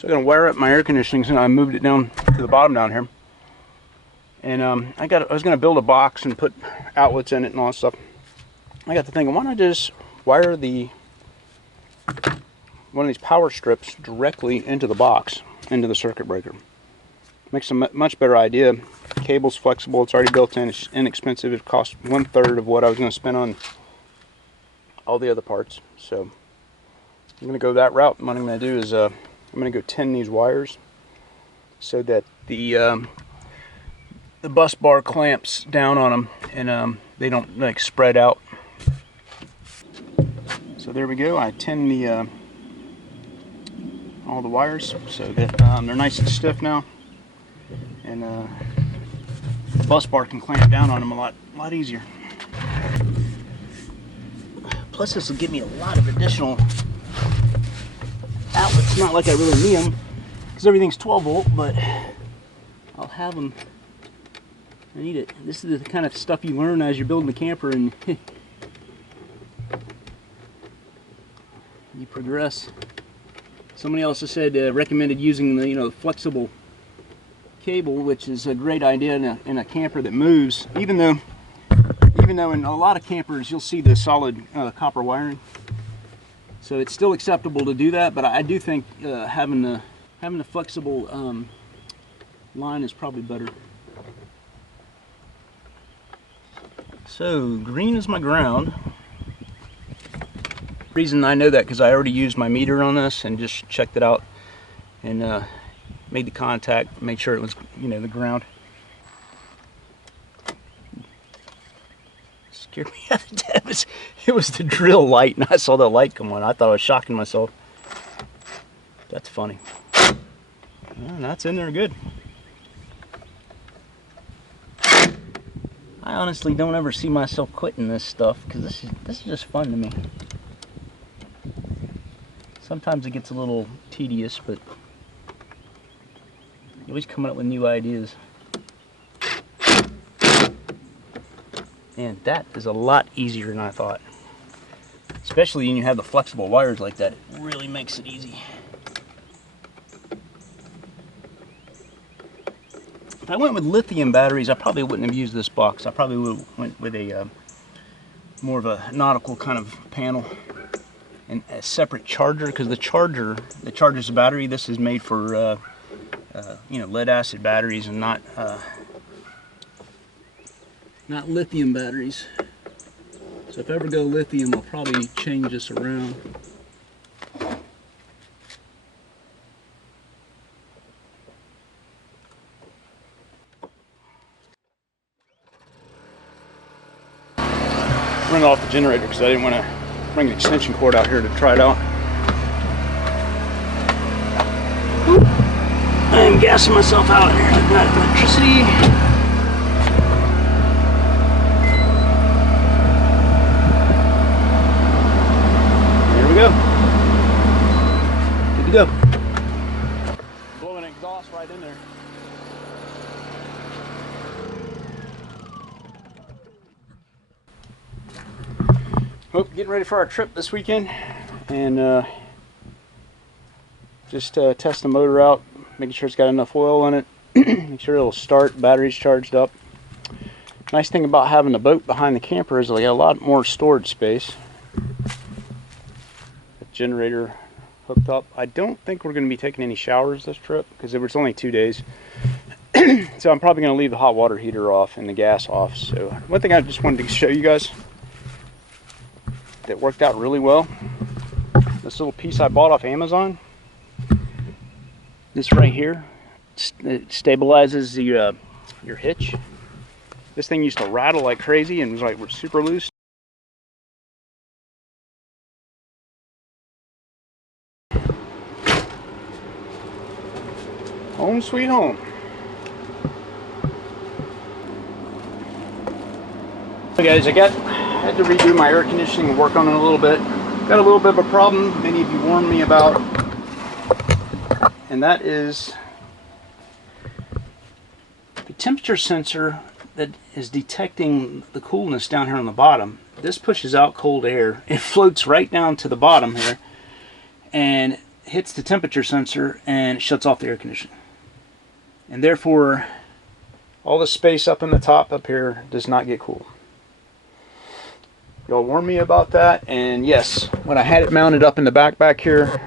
So I'm gonna wire up my air conditioning, and I moved it down to the bottom down here. And I was gonna build a box and put outlets in it and all that stuff. I got to thinking, why not just wire one of these power strips directly into the box, into the circuit breaker. Makes a much better idea. Cable's flexible, it's already built in, it's inexpensive. It costs 1/3 of what I was going to spend on all the other parts. So I'm going to go that route. And what I'm going to do is I'm going to go tin these wires so that the bus bar clamps down on them and they don't like spread out. So there we go. I tin all the wires so that they're nice and stiff now, and the bus bar can clamp down on them a lot easier. Plus this will give me a lot of additional outlets. Not like I really need them because everything's 12 volt, but I'll have them. I need it. This is the kind of stuff you learn as you're building a camper and you progress. Somebody else has said recommended using the flexible cable, which is a great idea in a camper that moves. Even though in a lot of campers you'll see the solid copper wiring, so it's still acceptable to do that. But I do think having the flexible line is probably better. So green is my ground. Reason I know that because I already used my meter on this and just checked it out and made the contact, made sure it was the ground. Scared me out of death. It was the drill light, and I saw the light come on. I thought I was shocking myself. That's funny. Well, that's in there good. I honestly don't ever see myself quitting this stuff because this is just fun to me. Sometimes it gets a little tedious, but you're always coming up with new ideas. And that is a lot easier than I thought. Especially when you have the flexible wires like that, it really makes it easy. If I went with lithium batteries, I probably wouldn't have used this box. I probably would have went with a more of a nautical kind of panel. And a separate charger, because the charger that charges the battery, this is made for lead acid batteries and not lithium batteries. So if I ever go lithium, I'll probably change this around. Run off the generator because I didn't want to bring the extension cord out here to try it out. I'm gassing myself out here. I've got electricity. There we go. Good to go. Blowing exhaust right in there. Oh, getting ready for our trip this weekend, and just test the motor out, making sure it's got enough oil in it, make sure it'll start, battery's charged up. Nice thing about having the boat behind the camper is we got a lot more storage space. The generator hooked up. I don't think we're going to be taking any showers this trip because it was only 2 days. So I'm probably going to leave the hot water heater off and the gas off. So one thing I just wanted to show you guys that worked out really well, this little piece I bought off Amazon, this right here, it stabilizes the your hitch. This thing used to rattle like crazy and was like super loose. Home sweet home. So guys, I had to redo my air conditioning and work on it a little bit. Got a little bit of a problem many of you warned me about, and that is the temperature sensor that is detecting the coolness down here on the bottom. This pushes out cold air. It floats right down to the bottom here, and hits the temperature sensor and it shuts off the air conditioning. And therefore, all the space up in the top up here does not get cool. Y'all warned me about that, and yes, when I had it mounted up in the back here,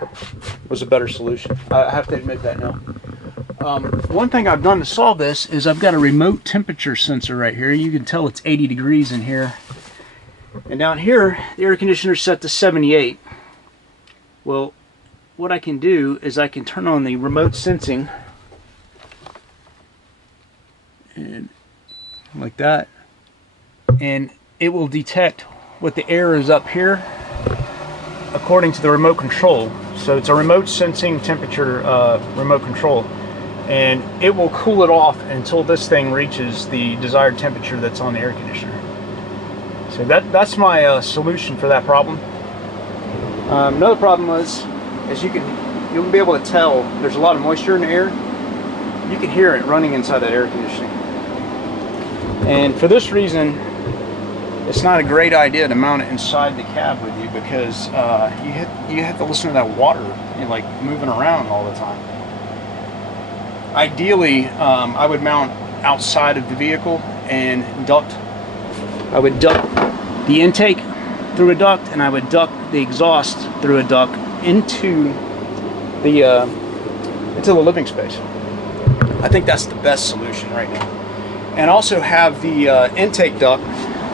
was a better solution. I have to admit that now. One thing I've done to solve this is I've got a remote temperature sensor right here. You can tell it's 80 degrees in here. And down here, the air conditioner is set to 78. Well, what I can do is I can turn on the remote sensing, and like that, and it will detect what the air is up here according to the remote control. So it's a remote sensing temperature remote control, and it will cool it off until this thing reaches the desired temperature that's on the air conditioner. So that's my solution for that problem. Another problem was, as you'll be able to tell, there's a lot of moisture in the air. You can hear it running inside that air conditioning. And for this reason, it's not a great idea to mount it inside the cab with you, because you have to listen to that water, like moving around all the time. Ideally, I would mount outside of the vehicle and duct. I would duct the intake through a duct, and I would duct the exhaust through a duct into the living space. I think that's the best solution right now. And also have the intake duct,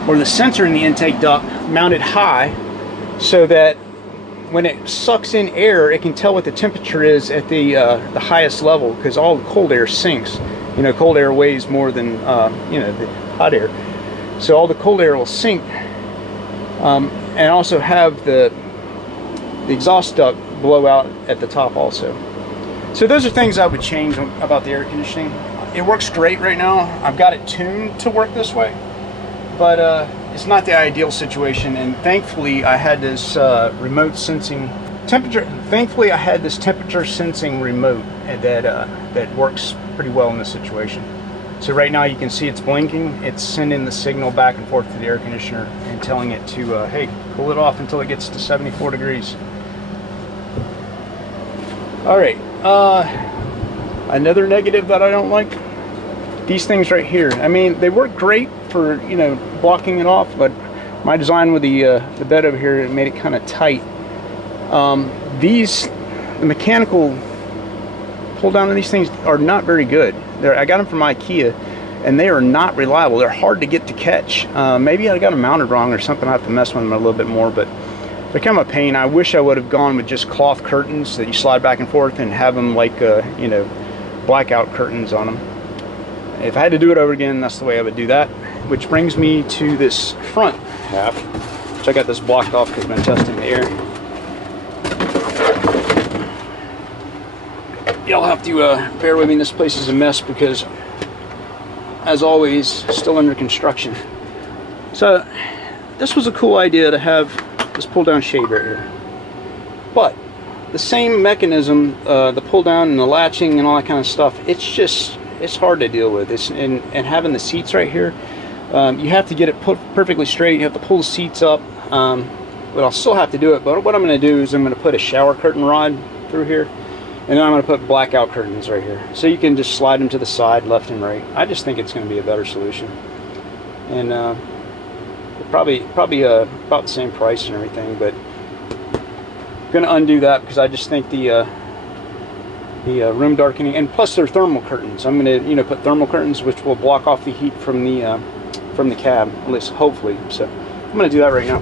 or the sensor in the intake duct, mounted high, so that when it sucks in air, it can tell what the temperature is at the highest level, because all the cold air sinks. You know, cold air weighs more than the hot air, so all the cold air will sink. And also have the exhaust duct blow out at the top also. So those are things I would change about the air conditioning. It works great right now. I've got it tuned to work this way, but it's not the ideal situation. And thankfully, I had this remote sensing temperature. Thankfully, I had this temperature sensing remote that works pretty well in this situation. So right now, you can see it's blinking. It's sending the signal back and forth to the air conditioner and telling it to, hey, cool it off until it gets to 74 degrees. All right. Another negative that I don't like, these things right here. I mean, they work great for, blocking it off, but my design with the bed over here, it made it kind of tight. The mechanical pull down on these things are not very good. I got them from IKEA, and they are not reliable. They're hard to get to catch. Maybe I got them mounted wrong or something. I have to mess with them a little bit more, but they're kind of a pain. I wish I would have gone with just cloth curtains that you slide back and forth and have them like, blackout curtains on them. If I had to do it over again, that's the way I would do that. Which brings me to this front half, which I got this blocked off because I've been testing the air. Y'all have to bear with me. This place is a mess because, as always, still under construction. So this was a cool idea to have this pull down shade right here, but the same mechanism, the pull down and the latching and all that kind of stuff, it's hard to deal with. And having the seats right here, you have to get it put perfectly straight. You have to pull the seats up, but I'll still have to do it. But what I'm going to do is I'm going to put a shower curtain rod through here, and then I'm going to put blackout curtains right here, so you can just slide them to the side, left and right. I just think it's going to be a better solution, and probably about the same price and everything. But I'm going to undo that because I just think the room darkening, and plus they're thermal curtains. I'm going to put thermal curtains which will block off the heat from the cab, at least hopefully. So I'm going to do that right now.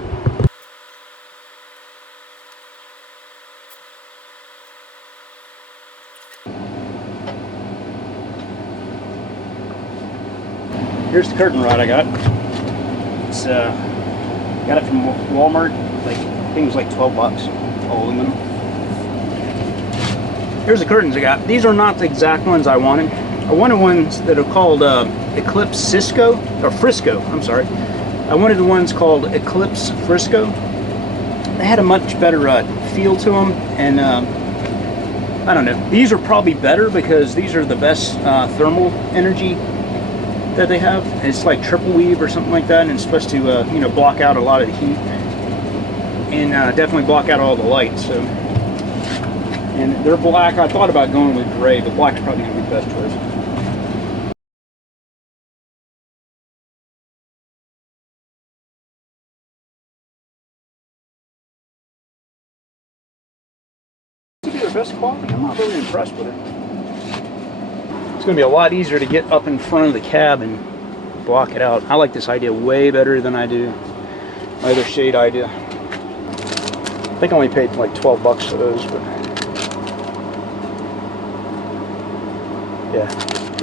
Here's the curtain rod I got. It's got it from Walmart. I think it was like 12 bucks, all aluminum. Here's the curtains I got. These are not the exact ones I wanted. I wanted ones that are called Eclipse Cisco, or Frisco, I'm sorry. I wanted the ones called Eclipse Frisco. They had a much better feel to them, and I don't know. These are probably better because these are the best thermal energy that they have. It's like triple weave or something like that, and it's supposed to block out a lot of the heat and definitely block out all the light. So And they're black. I thought about going with gray, but black's probably going to be the best choice. The best quality. I'm not really impressed with it. It's going to be a lot easier to get up in front of the cab and block it out. I like this idea way better than I do my other shade idea. I think I only paid like 12 bucks for those, but yeah,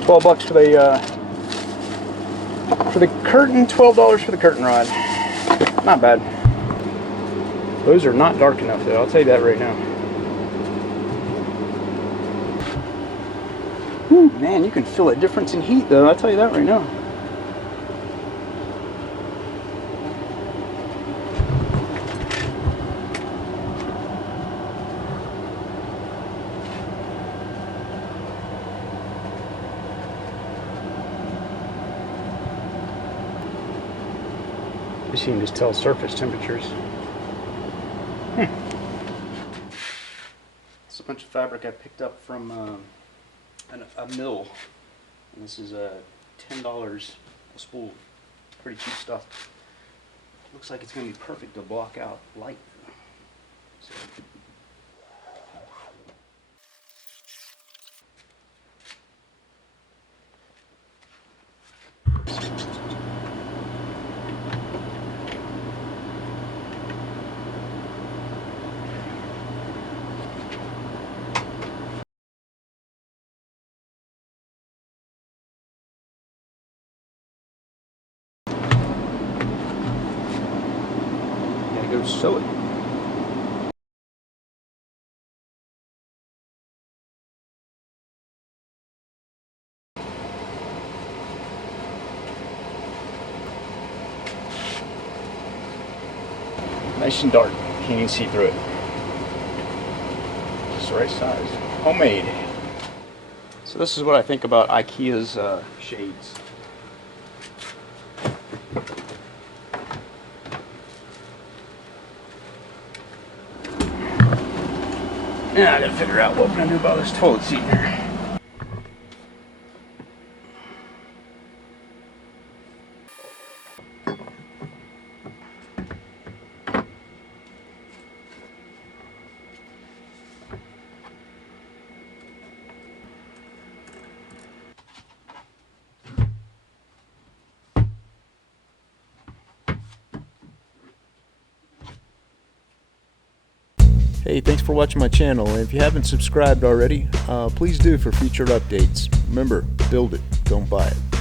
12 bucks for the curtain, $12 for the curtain rod. Not bad. Those are not dark enough though, I'll tell you that right now. Whew, man, you can feel a difference in heat though, I'll tell you that right now. You can just tell surface temperatures. It's a bunch of fabric I picked up from a mill, and this is $10 a spool. Pretty cheap stuff. Looks like it's going to be perfect to block out light. So. Go sew it. Nice and dark. Can't even see through it. Just the right size. Homemade. So this is what I think about IKEA's shades. Now I gotta figure out what we're gonna do about this toilet seat here. Hey, thanks for watching my channel, and if you haven't subscribed already, please do for future updates. Remember, build it, don't buy it.